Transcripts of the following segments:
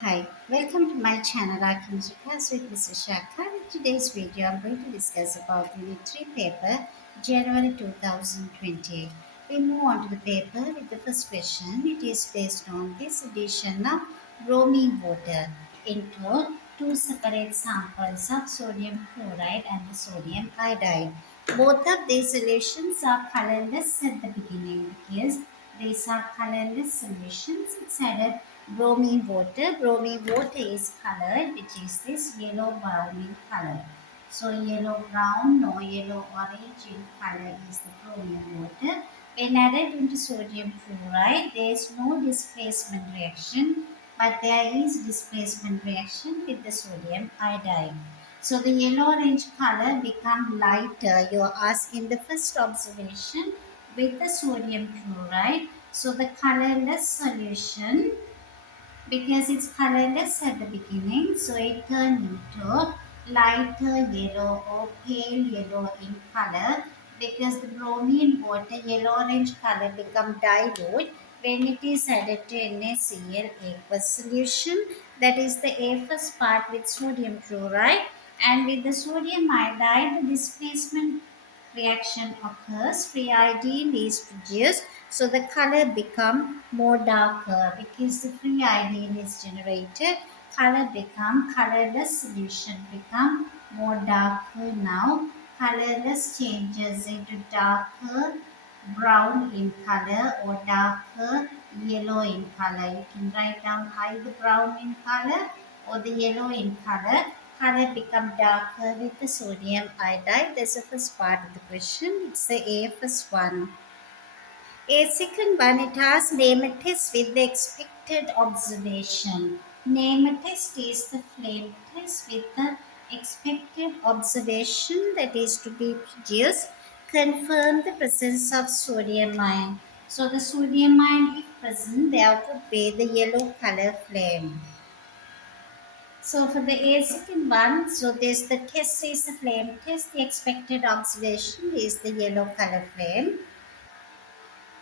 Hi, welcome to my channel IAL Chemistry with Vishaka. In today's video, I'm going to discuss about Unit 3 paper, January 2028. We move on to the paper with the first question. It is based on this addition of bromine water into two separate samples of sodium chloride and the sodium iodide. Both of these solutions are colorless at the beginning because these are colorless solutions. It's added bromine water. Bromine water is colored, which is this yellow brown in color. So yellow brown or yellow orange in color is the bromine water. When added into sodium fluoride, there is no displacement reaction, but there is displacement reaction with the sodium iodide. So the yellow orange color become lighter. You are asked in the first observation with the sodium chloride. So the colorless solution, because it's colorless at the beginning, so it turned into lighter yellow or pale yellow in color, because the bromine water yellow orange color become dilute when it is added to NaCl aqueous solution, that is the aqueous part with sodium chloride, and with the sodium iodide the displacement reaction occurs, free iodine is produced, so the color become more darker because the free iodine is generated. Color become colorless solution become more darker now. Colorless changes into darker brown in color or darker yellow in color. You can write down either brown in color or the yellow in color. Color become darker with the sodium iodide. That's the first part of the question. It's the A first one. A second one, it has name a test with the expected observation. Name a test is the flame test with the expected observation that is to be produced. Confirm the presence of sodium ion. So the sodium ion, if present, there would be the yellow color flame. So for the A second one, so this the test is the flame test. The expected observation is the yellow color flame.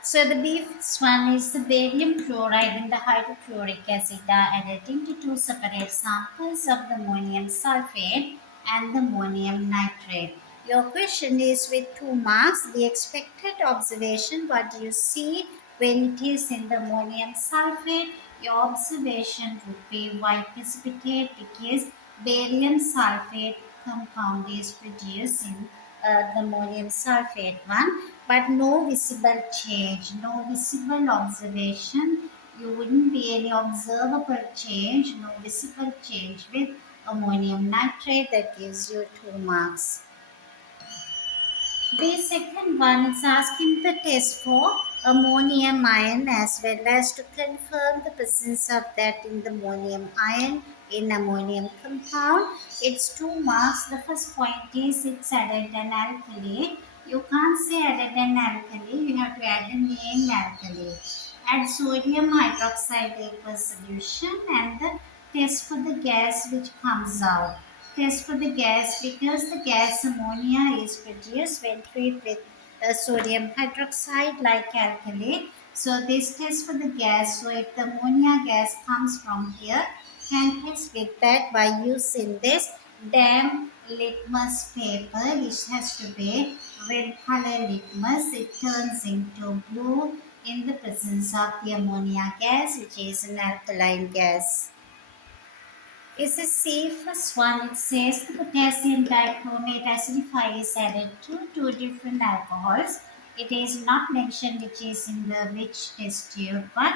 So the B first one is the barium chloride and the hydrochloric acid are added into two separate samples of the ammonium sulfate and the ammonium nitrate. Your question is with 2 marks. The expected observation, what do you see when it is in the ammonium sulfate? Your observation would be white precipitate because barium sulfate compound is produced in the ammonium sulfate one, but no visible change, no visible observation. You wouldn't be any observable change, no visible change with ammonium nitrate. That gives you 2 marks. The second one is asking the test for ammonium ion as well as to confirm the presence of that in the ammonium ion in ammonium compound. It's 2 marks. The first point is it's added an alkali. You can't say added an alkali, you have to add a name alkali. Add sodium hydroxide aqueous solution and the test for the gas which comes out. Test for the gas, because the gas ammonia is produced when treated with sodium hydroxide like alkali. So this test for the gas, so if the ammonia gas comes from here, can test with that by using this damp litmus paper, which has to be red color litmus. It turns into blue in the presence of the ammonia gas, which is an alkaline gas. Is the safest one. It says the potassium dichromate acidifier is added to two different alcohols. It is not mentioned which is in the which test tube, but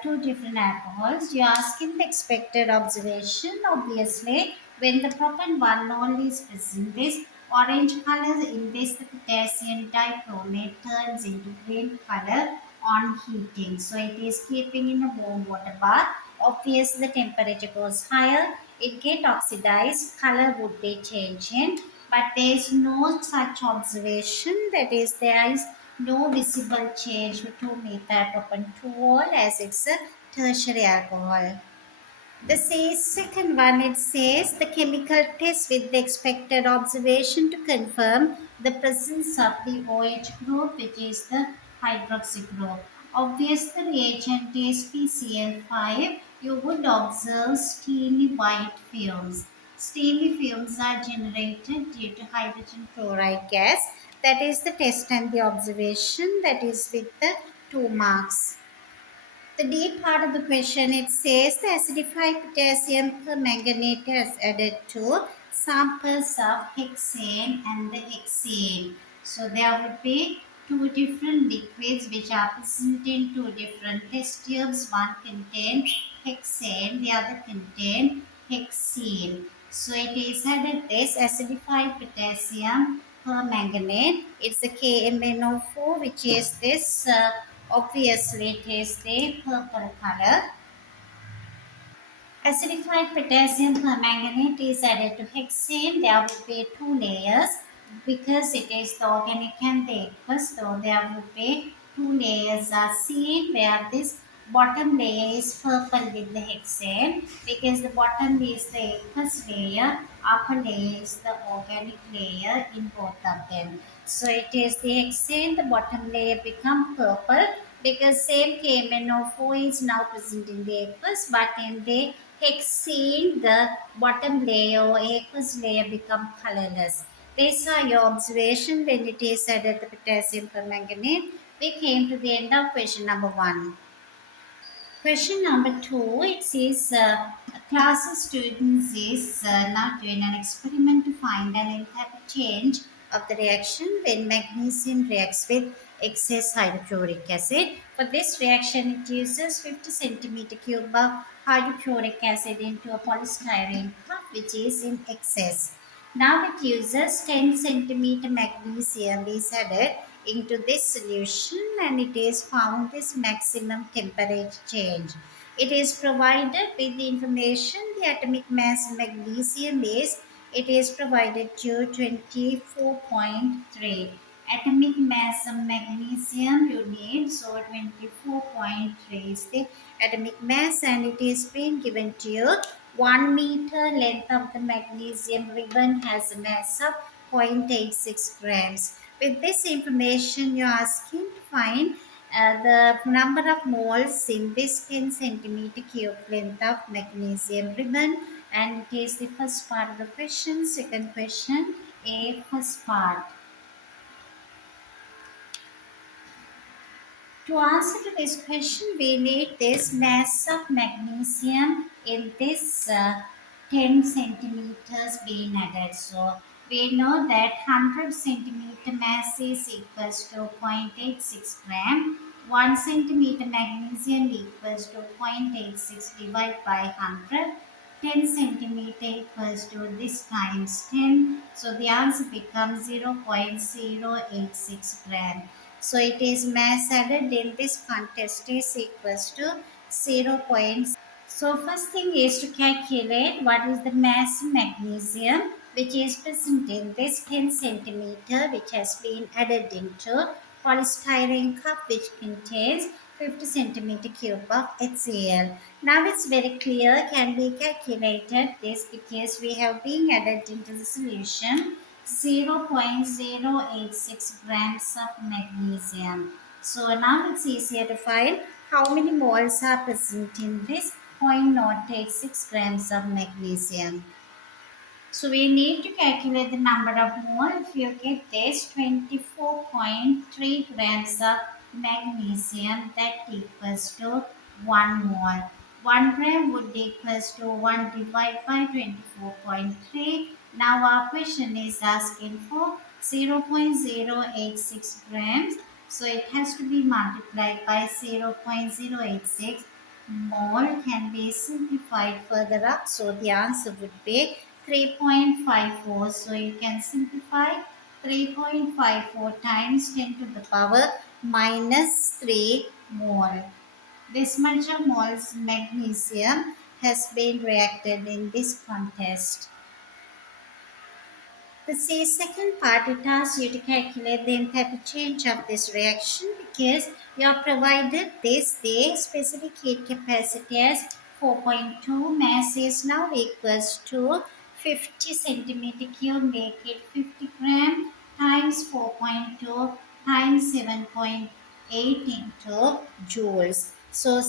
two different alcohols. You are asking the expected observation. Obviously, when the propan 1 is present, this orange color in this the potassium dichromate turns into green color on heating. So it is keeping in a warm water bath. Obviously, the temperature goes higher, it get oxidized, color would be changing, but there is no such observation. That is, there is no visible change with 2-methyl-propan-2-ol as it's a tertiary alcohol. The second one, it says the chemical test with the expected observation to confirm the presence of the OH group, which is the hydroxy group. Obviously, the reagent is PCl5. you would observe steamy white fumes. Steamy fumes are generated due to hydrogen chloride gas. That is the test and the observation, that is with the 2 marks. The D part of the question, it says the acidified potassium permanganate is added to samples of hexane and the hexane. So there would be two different liquids which are present in two different test tubes. One contains hexane, the other contains hexene. So it is added this acidified potassium permanganate. It's a KMnO4, which is this. Obviously, it is the purple color. Acidified potassium permanganate is added to hexane. There will be two layers because it is the organic and the aqueous. So there will be two layers are seen where this bottom layer is purple with the hexane because the bottom is the aqueous layer, upper layer is the organic layer in both of them. So it is the hexane, the bottom layer become purple because same KMnO4 is now present in the aqueous, but in the hexene, the bottom layer or aqueous layer become colorless. These are your observation when it is added the potassium permanganate. We came to the end of question number 1. Question number 2, it says a class of students is now doing an experiment to find an enthalpy change of the reaction when magnesium reacts with excess hydrochloric acid. For this reaction, it uses 50 centimeter cube of hydrochloric acid into a polystyrene cup which is in excess. Now it uses 10 centimeter magnesium is added into this solution and it is found this maximum temperature change. It is provided with the information the atomic mass of magnesium is, it is provided to 24.3. Atomic mass of magnesium you need, so 24.3 is the atomic mass and it is being given to you. 1 meter length of the magnesium ribbon has a mass of 0.86 grams. With this information, you are asking to find the number of moles in this 10 centimeter cube length of magnesium ribbon, and it is the first part of the question. Second question, A, first part. To answer to this question, we need this mass of magnesium in this 10 centimeters being added. So we know that 100 centimeter mass is equals to 0.86 gram. 1 centimeter magnesium equals to 0.86 divided by 100. 10 centimeter equals to this times 10. So the answer becomes 0.086 gram. So it is mass added in this contest is equals to 0.086. So first thing is to calculate what is the mass of magnesium which is present in this 10 centimeter which has been added into polystyrene cup which contains 50 centimeter cube of HCl. Now it's very clear, can be calculated this because we have been added into the solution 0.086 grams of magnesium. So now it's easier to find how many moles are present in this 0.086 grams of magnesium. So we need to calculate the number of mole. If you get this 24.3 grams of magnesium, that equals to 1 mole. 1 gram would equals to 1 divided by 24.3. Now our question is asking for 0.086 grams. So it has to be multiplied by 0.086. Mole can be simplified further up. So the answer would be 3.54. So you can simplify 3.54 times 10 to the power minus 3 mole. This much of moles magnesium has been reacted in this contest. The second part, it asks you to calculate the enthalpy change of this reaction because you are provided this, the specific heat capacity as 4.2, mass is now equals to 50 centimeter cube, make it 50 gram times 4.2 times 7.8 into joules. So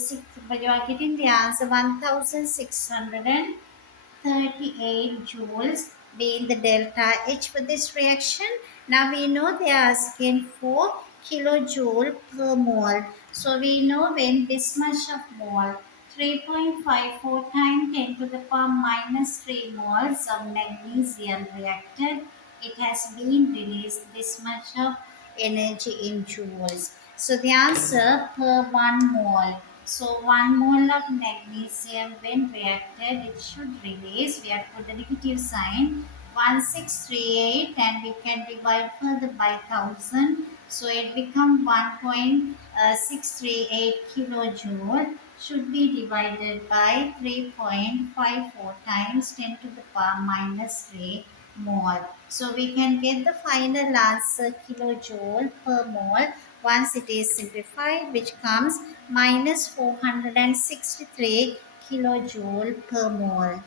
but you are getting the answer 1638 joules being the delta H for this reaction. Now we know they are asking for kilojoule per mole. So we know when this much of mole, 3.54 times 10 to the power minus 3 moles of magnesium reacted, it has been released this much of energy in joules. So the answer per 1 mole. So 1 mole of magnesium when reacted, it should release. We have to put the negative sign 1638 and we can divide further by 1000. So it becomes 1.638 kilojoule should be divided by 3.54 times 10 to the power minus 3 mole. So we can get the final answer kilojoule per mole once it is simplified, which comes minus 463 kilojoule per mole.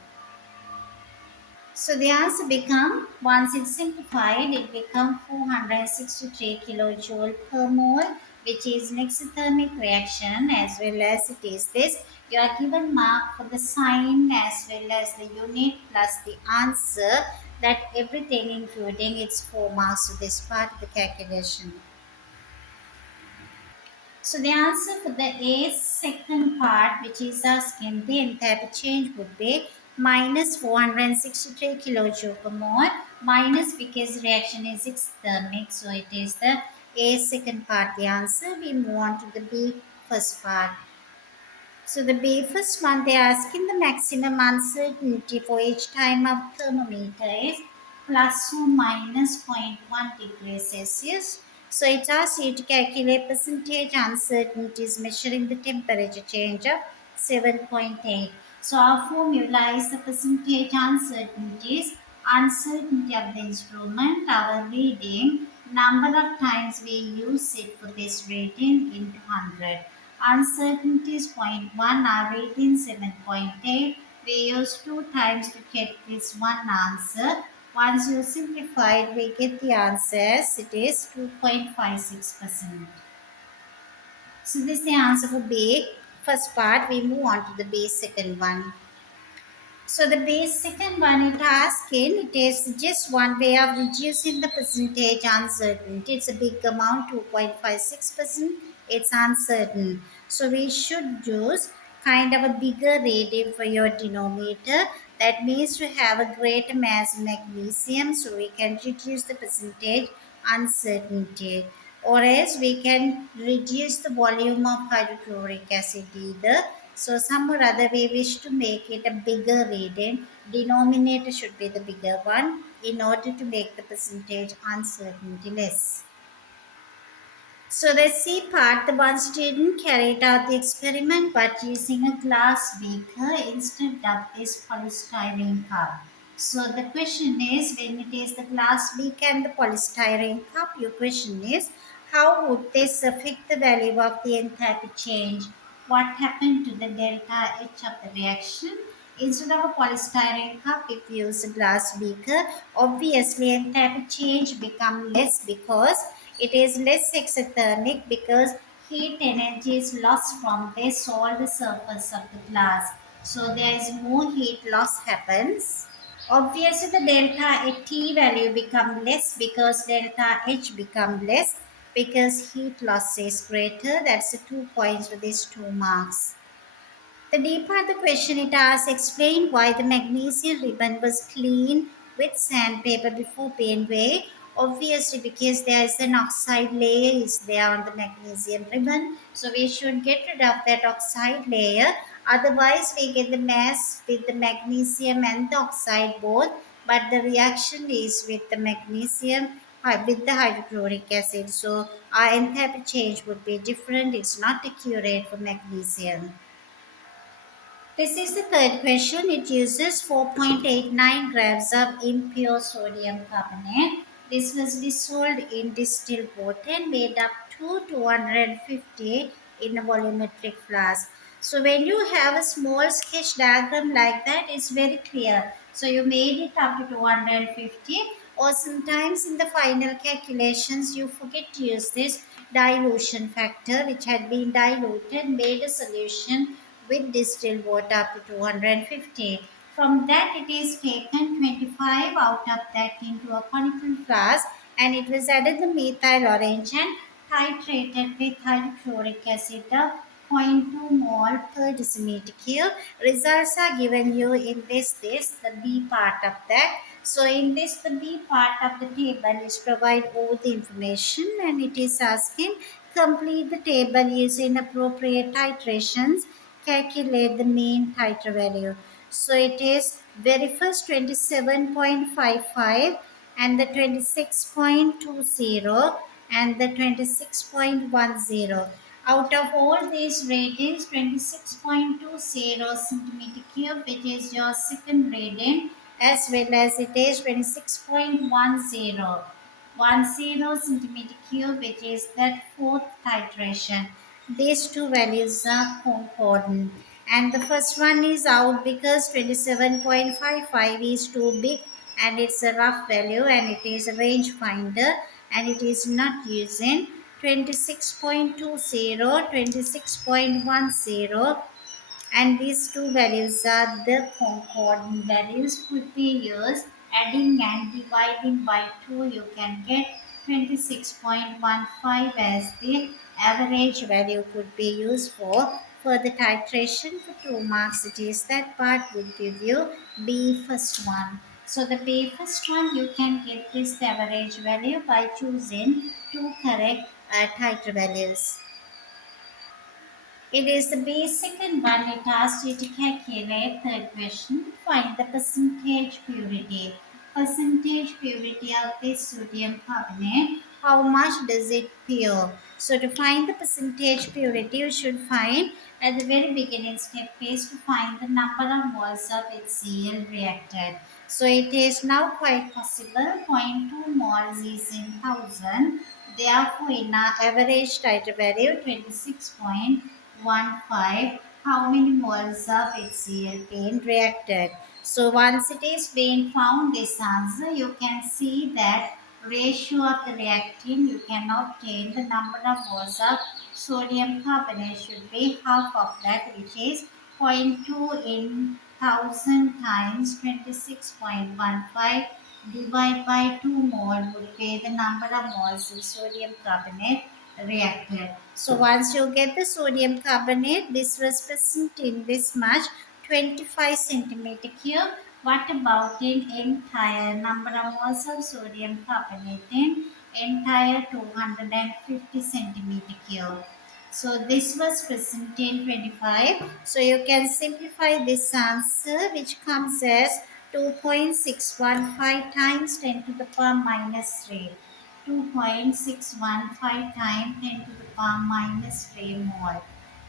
So the answer become, once it's simplified, it becomes 463 kilojoule per mole, which is an exothermic reaction as well as it is this. You are given mark for the sign as well as the unit plus the answer, that everything including its 4 marks to this part of the calculation. So the answer for the A second part, which is asking the enthalpy change, would be minus 463 kilojoule per mole, minus because reaction is exothermic, so it is the A second part the answer. We move on to the B first part. So the first one, they are asking the maximum uncertainty for each time of thermometer is plus or minus zero point 0.1 degrees Celsius. So it asks you to calculate percentage uncertainties measuring the temperature change of 7.8. So our formula is the percentage uncertainties, uncertainty of the instrument, our reading, number of times we use it for this reading into 100. Uncertainty is 0.1, our rating 7.8. We use 2 times to get this one answer. Once you simplify it, we get the answer as it is 2.56%. So this is the answer for B first part. We move on to the B second one. So the base second one, it asking, it is just one way of reducing the percentage uncertainty. It's a big amount, 2.56%. It's uncertain. So we should use kind of a bigger reading for your denominator. That means to have a greater mass magnesium, so we can reduce the percentage uncertainty. Or else we can reduce the volume of hydrochloric acid either. So some or other we wish to make it a bigger reading. Denominator should be the bigger one in order to make the percentage uncertainty less. So the C part, the one student carried out the experiment but using a glass beaker instead of this polystyrene cup. So the question is, when it is the glass beaker and the polystyrene cup, your question is, how would this affect the value of the enthalpy change? What happened to the delta H of the reaction? Instead of a polystyrene cup, if you use a glass beaker, obviously enthalpy change become less because it is less exothermic, because heat energy is lost from the solid surface of the glass. So there is more heat loss happens. Obviously the delta T value become less because delta H become less because heat loss is greater. That's the 2 points for these 2 marks. The D part of the question, it asks, explain why the magnesium ribbon was cleaned with sandpaper before being weighed. Obviously, because there is an oxide layer is there on the magnesium ribbon. So we should get rid of that oxide layer. Otherwise, we get the mass with the magnesium and the oxide both. But the reaction is with the magnesium with the hydrochloric acid. So our enthalpy change would be different. It's not accurate for magnesium. This is the third question. It uses 4.89 grams of impure sodium carbonate. This was dissolved in distilled water and made up to 250 in a volumetric flask. So when you have a small sketch diagram like that, it's very clear. So you made it up to 250, or sometimes in the final calculations you forget to use this. dilution factor which had been diluted, made a solution with distilled water up to 250. From that it is taken 25 out of that into a conical flask, and it was added the methyl orange and titrated with hydrochloric acid of 0.2 mole per decimeter cube. Results are given you in this the B part of that. So in this the B part of the table is provide all the information, and it is asking complete the table using appropriate titrations, calculate the mean titer value. So it is very first 27.55 and the 26.20 and the 26.10. Out of all these ratings, 26.20 centimeter cube, which is your second rating, as well as it is 26.10 centimeter cube, which is that fourth titration. These two values are concordant, and the first one is out because 27.55 is too big and it's a rough value, and it is a range finder, and it is not using 26.20, 26.10, and these two values are the concordant values. Could be used adding and dividing by 2, you can get 26.15 as the average value. Could be used for the titration for 2 marks. It is that part would give you B first one. So the B first one you can get this the average value by choosing two correct titer values. It is the basic and one. It asks you to calculate. Third question, find the percentage purity. Percentage purity of this sodium carbonate. How much does it pure? So to find the percentage purity, you should find at the very beginning step is to find the number of moles of HCl reacted. So it is now quite possible 0.2 moles is in 1000. Therefore, in our average titer value 26.15, how many moles of HCl being reacted. So once it is being found this answer, you can see that ratio of the reactant you can obtain the number of moles of sodium carbonate should be half of that, which is 0.2 in 1000 times 26.15 divided by 2 mole would be the number of moles of sodium carbonate reacted. So once you get the sodium carbonate, this was present in this much 25 centimeter cube. What about in entire number of moles of sodium carbonate in entire 250 centimeter cube? So this was present in 25. So you can simplify this answer, which comes as 2.615 times 10 to the power minus 3. 2.615 times 10 to the power minus 3 mole.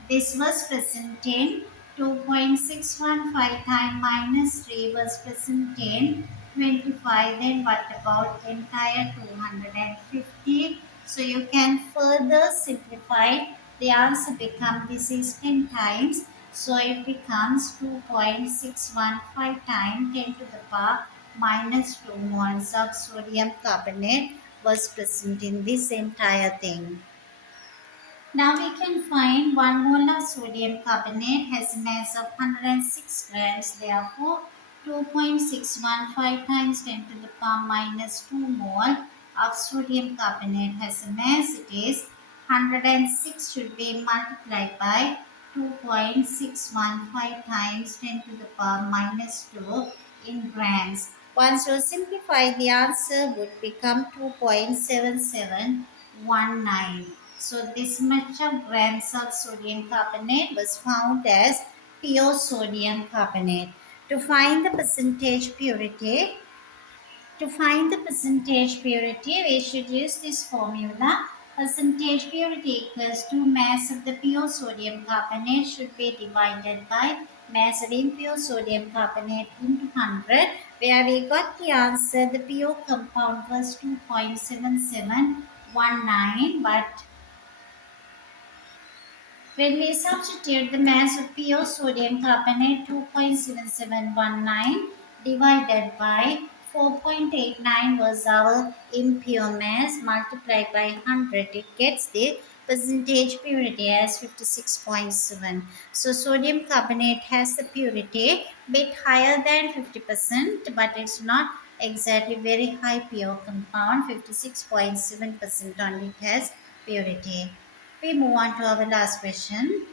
This was present in 2.615 times minus 3 was present in 25. Then what about entire 250? So you can further simplify. The answer becomes this is 10 times. So it becomes 2.615 times 10 to the power minus 2 moles of sodium carbonate was present in this entire thing. Now we can find 1 mole of sodium carbonate has a mass of 106 grams. Therefore, 2.615 times 10 to the power minus 2 mole of sodium carbonate has a mass. It is 106 should be multiplied by 2.615 times 10 to the power minus 2 in grams. Once you simplify, the answer would become 2.7719. So this much of grams of sodium carbonate was found as pure sodium carbonate. To find the percentage purity, we should use this formula. Percentage purity equals to mass of the pure sodium carbonate should be divided by mass of impure sodium carbonate into 100, where we got the answer. The pure compound was 2.7719, but when we substitute the mass of pure sodium carbonate 2.7719 divided by 4.89 was our impure mass multiplied by 100. It gets the percentage purity as 56.7. So sodium carbonate has the purity bit higher than 50%, but it's not exactly very high pure compound. 56.7% only it has purity. We move on to our last question.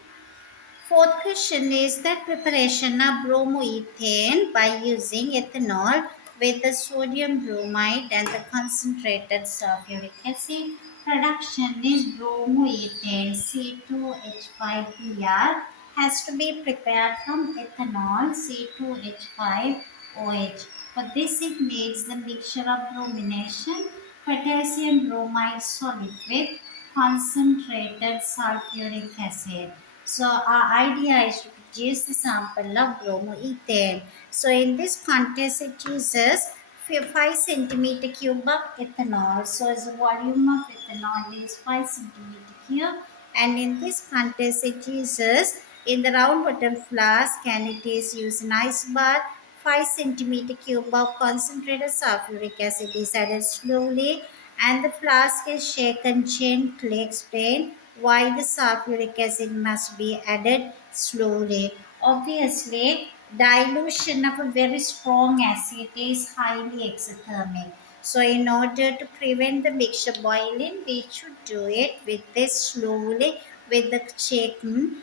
Fourth question is that preparation of bromoethane by using ethanol with the sodium bromide and the concentrated sulfuric acid. Production is bromoethane C2H5Br has to be prepared from ethanol C2H5OH. For this it needs the mixture of bromination, potassium bromide solid with concentrated sulfuric acid. So our idea is to produce the sample of bromoethane. So in this contest it uses 5 centimeter cube of ethanol. So as the volume of ethanol is 5 centimeter cube, and in this contest it uses in the round bottom flask, and it is used in ice bath. 5 centimeter cube of concentrated sulfuric acid is added slowly, and the flask is shaken gently. Explain why the sulfuric acid must be added slowly. Obviously, dilution of a very strong acid is highly exothermic. So, in order to prevent the mixture boiling, we should do it with this slowly, with the shaken,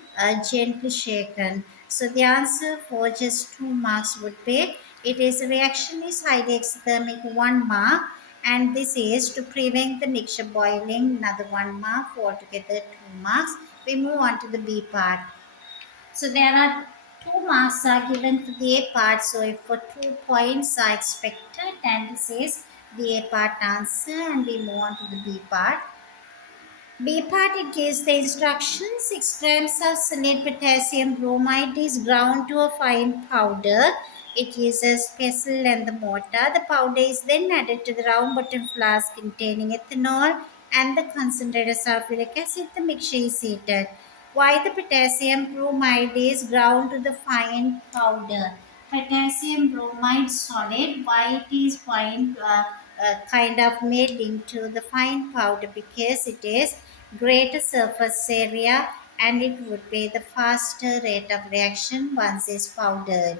gently shaken. So, the answer for just 2 marks would be it is reaction is highly exothermic, 1 mark, and this is to prevent the mixture boiling, another 1 mark, altogether 2 marks. We move on to the B part. So there are 2 marks are given for the A part. So if for 2 points are expected, and this is the A part answer, and we move on to the B part. B part, it gives the instructions. 6 grams of solid potassium bromide is ground to a fine powder. It uses pestle and the mortar. The powder is then added to the round bottom flask containing ethanol and the concentrated sulfuric acid. The mixture is heated. Why the potassium bromide is ground to the fine powder? Potassium bromide solid, why it is fine, kind of made into the fine powder? Because it is greater surface area, and it would be the faster rate of reaction once it's powdered.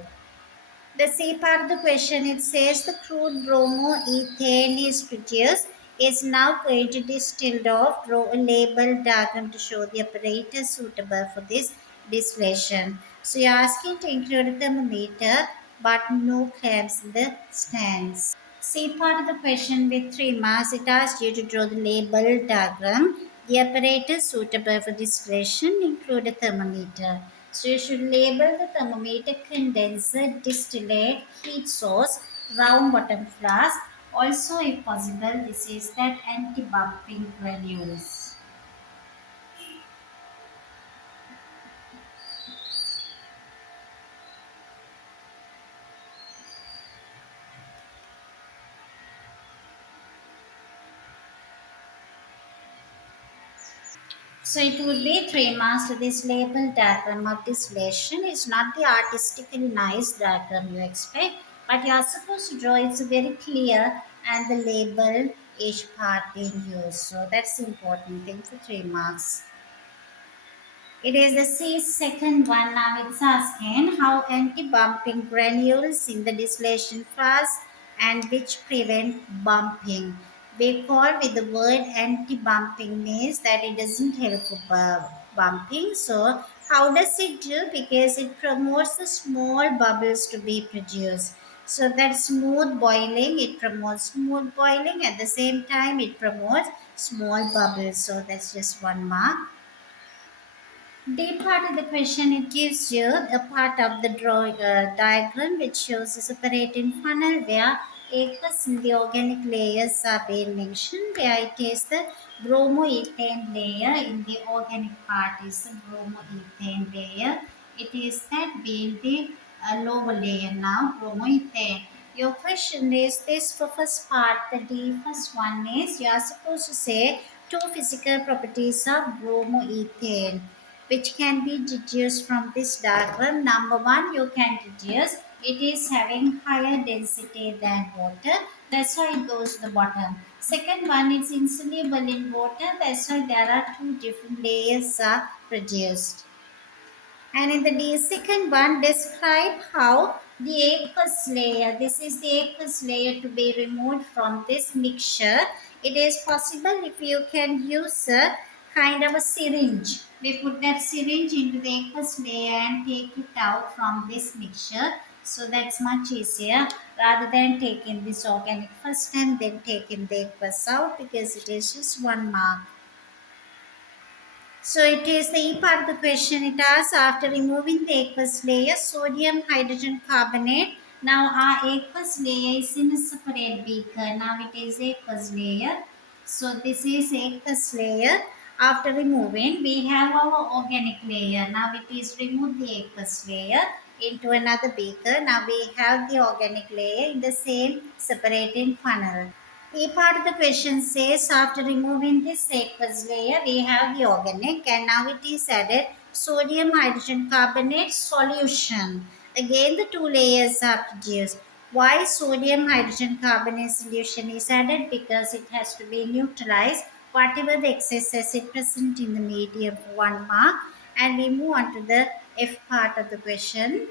The C part of the question, it says the crude bromoethane is produced, is now going to distilled off. Draw a label diagram to show the apparatus suitable for this distillation. So you're asking to include a thermometer, but no clamps in the stands. C part of the question with 3 marks, it asks you to draw the label diagram. The apparatus suitable for distillation include a thermometer. So you should label the thermometer condenser, distillate, heat source, round bottom flask. Also, if possible, this is that anti-bumping granules. So it would be 3 marks to this label diagram of distillation. It's not the artistically nice diagram you expect, but you are supposed to draw it's very clear and the label each part being used. So that's the important thing for 3 marks. It is the C second one. Now it's asking how anti-bumping granules in the distillation flask and which prevent bumping. We call with the word anti-bumping means that it doesn't help for bumping. So how does it do? Because it promotes the small bubbles to be produced. So that smooth boiling, it promotes smooth boiling. At the same time, it promotes small bubbles. So that's just 1 mark. D part of the question, it gives you a part of the diagram which shows a separating funnel where aqueous in the organic layers are being mentioned, where it is the bromoethane layer. In the organic part is the bromoethane layer. It is that being the lower layer now, bromoethane. Your question is this for first part, the D first one is you are supposed to say two physical properties of bromoethane which can be deduced from this diagram. Number one, you can deduce it is having higher density than water. That's why it goes to the bottom. Second one, it's insoluble in water. That's why there are two different layers are produced. And in the second one, describe how the aqueous layer, this is the aqueous layer to be removed from this mixture. It is possible if you can use a kind of a syringe. We put that syringe into the aqueous layer and take it out from this mixture. So that's much easier rather than taking this organic first and then taking the aqueous out, because it is just 1 mark. So it is the E part of the question. It asks, after removing the aqueous layer, sodium hydrogen carbonate. Now our aqueous layer is in a separate beaker. Now it is aqueous layer. So this is aqueous layer. After removing, we have our organic layer. Now it is remove the aqueous layer into another beaker. Now we have the organic layer in the same separating funnel. A part of the question says, after removing this aqueous layer, we have the organic, and now it is added sodium hydrogen carbonate solution. Again, the two layers are produced. Why sodium hydrogen carbonate solution is added? Because it has to be neutralized whatever the excess acid present in the medium for 1 mark. And we move on to the F part of the question.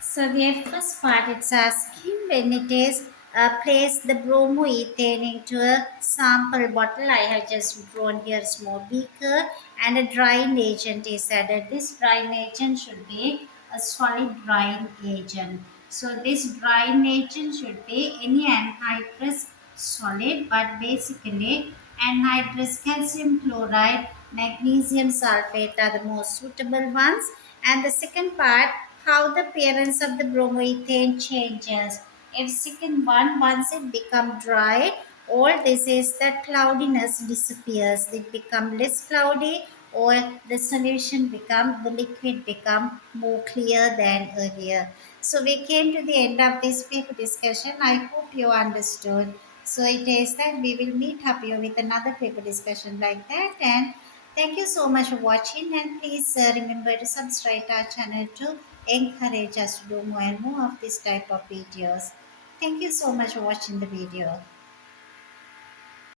So the first part, it's asking when it is place the bromoethane into a sample bottle. I have just drawn here small beaker and a drying agent is added. This drying agent should be a solid drying agent. So this drying agent should be any anhydrous solid, but basically anhydrous calcium chloride, magnesium sulfate are the most suitable ones. And the second part, how the appearance of the bromoethane changes. If second one, once it become dry, all this is that cloudiness disappears. It become less cloudy, or the solution become, the liquid become more clear than earlier. So we came to the end of this paper discussion. I hope you understood. So it is that we will meet up here with another paper discussion like that. And thank you so much for watching, and please remember to subscribe to our channel to encourage us to do more and more of this type of videos. Thank you so much for watching the video.